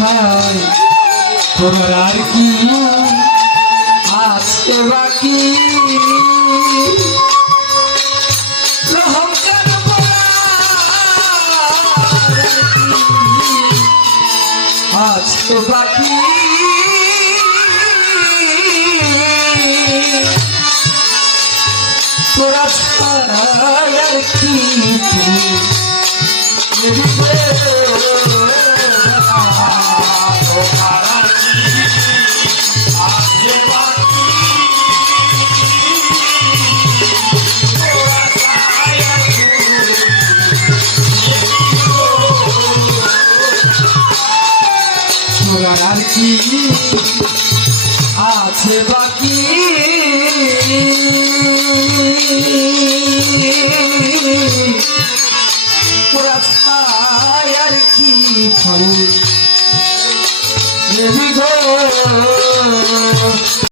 ভাই তোমার আর কি আসতে বাকি আসতে বাকি তোরা ছায়ার কি আর কি আছে বাকি তোরা ছায়ার কি ফল গো